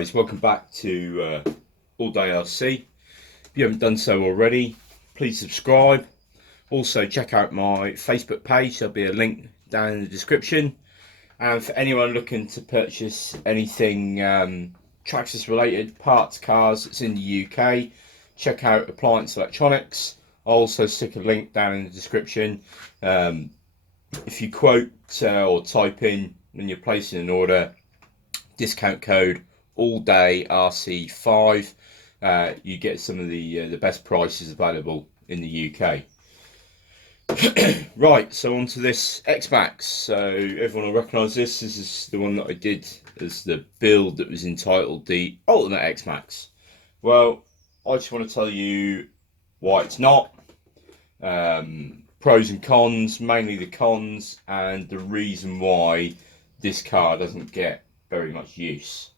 guys, welcome back to All Day RC. If you haven't done so already, please subscribe. Also check out my Facebook page, there'll be a link down in the description. And for anyone looking to purchase anything Traxxas related, parts, cars, it's in the UK, check out Appliance Electronics. I'll also stick a link down in the description. If you quote or type in when you're placing an order, discount code all day RC5, you get some of the best prices available in the UK. Right, so on to this x-maxx. So everyone will recognise this. This is the one that I did as the build that was entitled the Ultimate x-maxx. Well, I just want to tell you why it's not. Pros and cons, mainly the cons, and the reason why this car doesn't get very much use.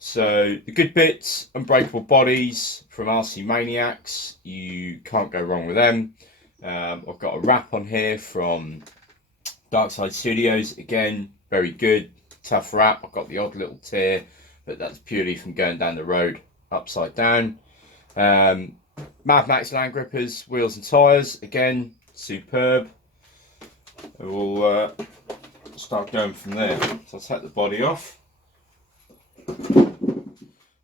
So the good bits: unbreakable bodies from RC Maniacs, you can't go wrong with them. I've got a wrap on here from Dark Side Studios, again very good, tough wrap. I've got the odd little tear, but that's purely from going down the road upside down. Mad Max Land Grippers, wheels and tyres, again superb. We'll start going from there. So I'll take the body off.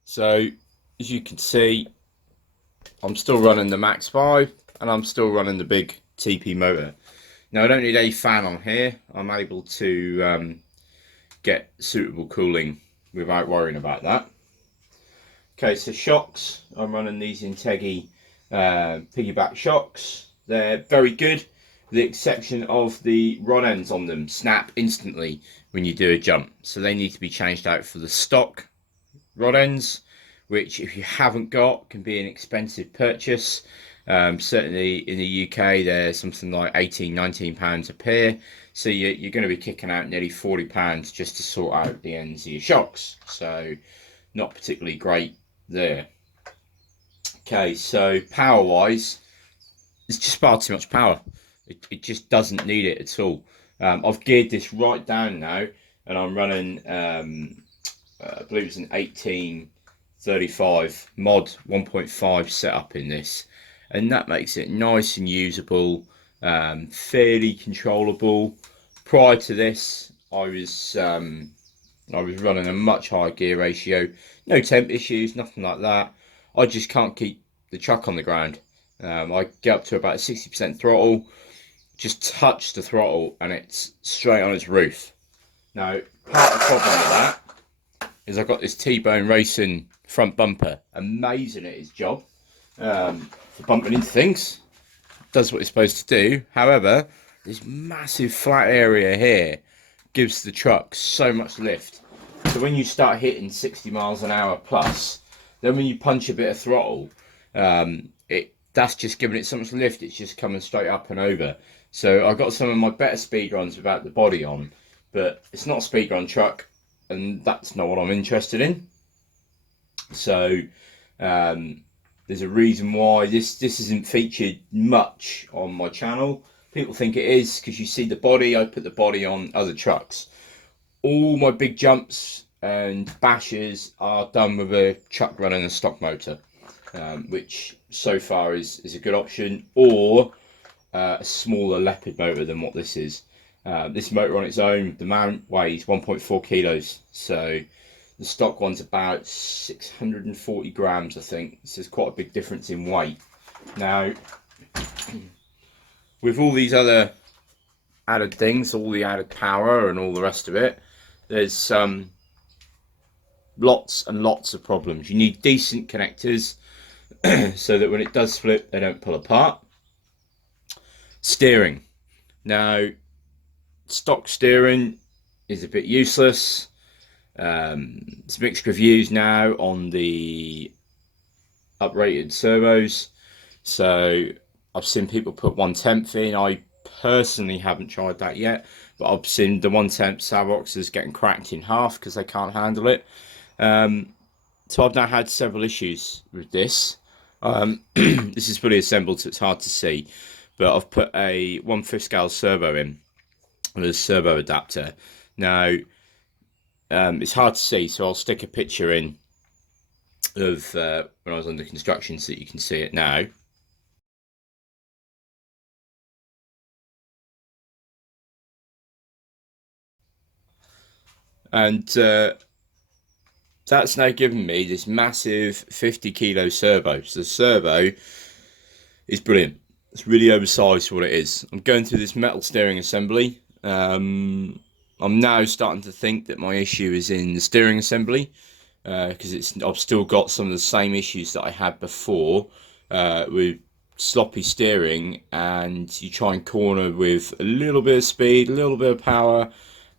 So as you can see, I'm still running the Max 5 and I'm still running the big TP motor. Now I don't need a fan on here. I'm able to get suitable cooling without worrying about that. Okay, so shocks, I'm running these Integi piggyback shocks. They're very good, with the exception of the rod ends on them snap instantly when you do a jump. So they need to be changed out for the stock rod ends, which if you haven't got can be an expensive purchase. Certainly in the UK they're something like £18–19 a pair, so you're going to be kicking out nearly £40 just to sort out the ends of your shocks, so not particularly great there. Okay, so power wise, it's just far too much power. It just doesn't need it at all. I've geared this right down now and I'm running I believe it's an 1835 mod 1.5 setup in this, and that makes it nice and usable, fairly controllable. Prior to this, I was running a much higher gear ratio, no temp issues, nothing like that. I just can't keep the truck on the ground. I get up to about 60% throttle, just touch the throttle, and it's straight on its roof. Now, part of the problem with that is I've got this T-Bone Racing front bumper, amazing at its job for bumping into things, does what it's supposed to do. However, this massive flat area here gives the truck so much lift, so when you start hitting 60 miles an hour plus, then when you punch a bit of throttle, that's just giving it so much lift, it's just coming straight up and over. So I've got some of my better speed runs without the body on, but it's not a speed run truck, and that's not what I'm interested in. So there's a reason why this isn't featured much on my channel. People think it is because you see the body. I put the body on other trucks. All my big jumps and bashes are done with a truck running a stock motor, which so far is a good option, or a smaller Leopard motor than what this is. This motor on its own, the mount weighs 1.4 kilos, so the stock one's about 640 grams, I think. So there's quite a big difference in weight. Now, with all these other added things, all the added power and all the rest of it, there's lots and lots of problems. You need decent connectors so that when it does flip, they don't pull apart. Steering. Now, stock steering is a bit useless. It's mixed reviews now on the uprated servos, so I've seen people put 1/10 in. I personally haven't tried that yet, but I've seen the 1/10 Savoxes getting cracked in half because they can't handle it. So I've now had several issues with this. This is fully assembled, so it's hard to see, but I've put a 1/5 scale servo in with a servo adapter. Now it's hard to see, so I'll stick a picture in of when I was under construction, so that you can see it now. And that's now given me this massive 50 kilo servo. So the servo is brilliant. It's really oversized for what it is. I'm going through this metal steering assembly. I'm now starting to think that my issue is in the steering assembly, because I've still got some of the same issues that I had before with sloppy steering, and you try and corner with a little bit of speed, a little bit of power,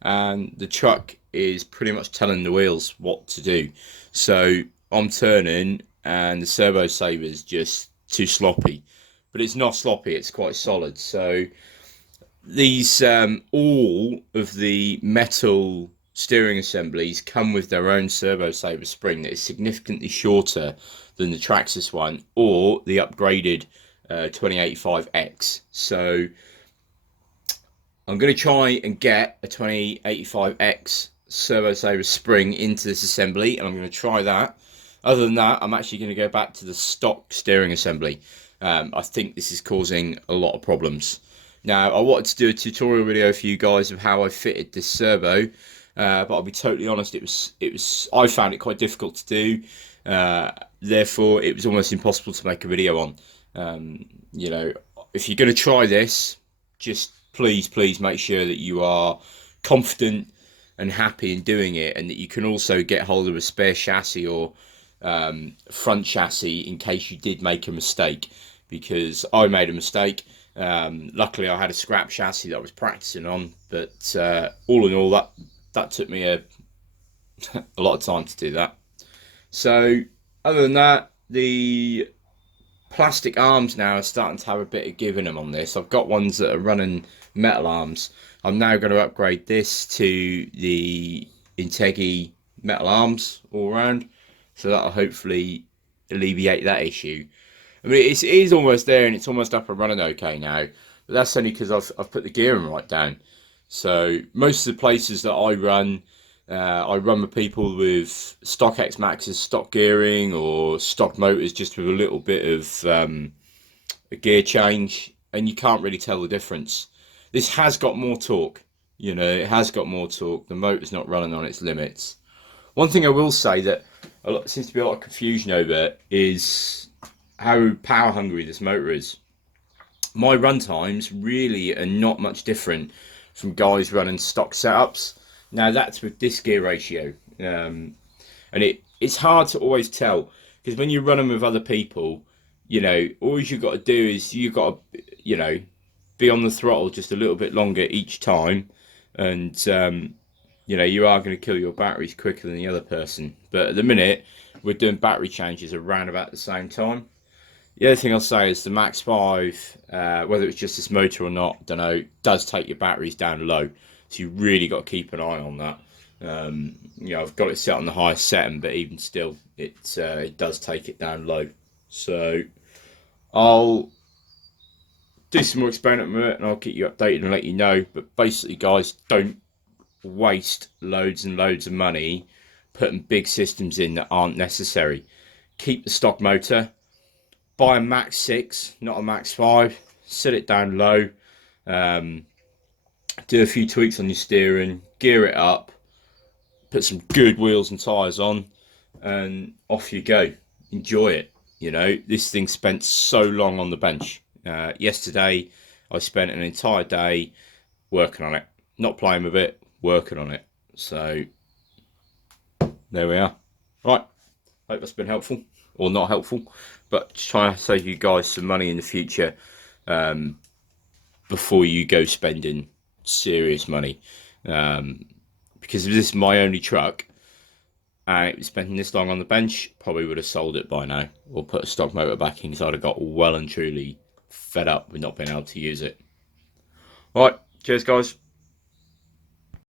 and the truck is pretty much telling the wheels what to do. So I'm turning and the servo saver is just too sloppy, but it's not sloppy, it's quite solid. So these all of the metal steering assemblies come with their own servo saver spring that is significantly shorter than the Traxxas one or the upgraded 2085 X. So I'm going to try and get a 2085 X servo saver spring into this assembly, and I'm going to try that. Other than that, I'm actually going to go back to the stock steering assembly. I think this is causing a lot of problems. Now, I wanted to do a tutorial video for you guys of how I fitted this servo, but I'll be totally honest, I found it quite difficult to do. Therefore, it was almost impossible to make a video on. You know, if you're going to try this, just please make sure that you are confident and happy in doing it, and that you can also get hold of a spare chassis or front chassis in case you did make a mistake, because I made a mistake. Luckily I had a scrap chassis that I was practicing on, but all in all that took me a lot of time to do that. So other than that, the plastic arms now are starting to have a bit of give in them on this. I've got ones that are running metal arms. I'm now going to upgrade this to the Integi metal arms all around, so that'll hopefully alleviate that issue. I mean, it is almost there, and it's almost up and running okay now, but that's only because I've put the gearing right down. So most of the places that I run with people with stock x-maxx's stock gearing or stock motors just with a little bit of a gear change, and you can't really tell the difference. This has got more torque, you know, it has got more torque. The motor's not running on its limits. One thing I will say that seems to be a lot of confusion over is how power hungry this motor is. My run times really are not much different from guys running stock setups. Now that's with this gear ratio, and it's hard to always tell, because when you're running with other people, you know, all you've got to do is you've got to, you know, be on the throttle just a little bit longer each time, and you know, you are going to kill your batteries quicker than the other person. But at the minute, we're doing battery changes around about the same time. The other thing I'll say is the Max 5, whether it's just this motor or not, I don't know, does take your batteries down low. So you really got to keep an eye on that. You know, I've got it set on the highest setting, but even still, it does take it down low. So I'll do some more experimenting with it, and I'll keep you updated and let you know. But basically, guys, don't waste loads and loads of money putting big systems in that aren't necessary. Keep the stock motor. Buy a Max 6, not a Max 5. Set it down low. Do a few tweaks on your steering. Gear it up. Put some good wheels and tyres on. And off you go. Enjoy it. You know, this thing spent so long on the bench. Yesterday, I spent an entire day working on it. Not playing with it, working on it. So, there we are. Right. Hope that's been helpful. Or not helpful, but just trying to save you guys some money in the future before you go spending serious money, because if this is my only truck and it was spending this long on the bench, probably would have sold it by now or put a stock motor back in, because I'd have got well and truly fed up with not being able to use it. All right, cheers guys.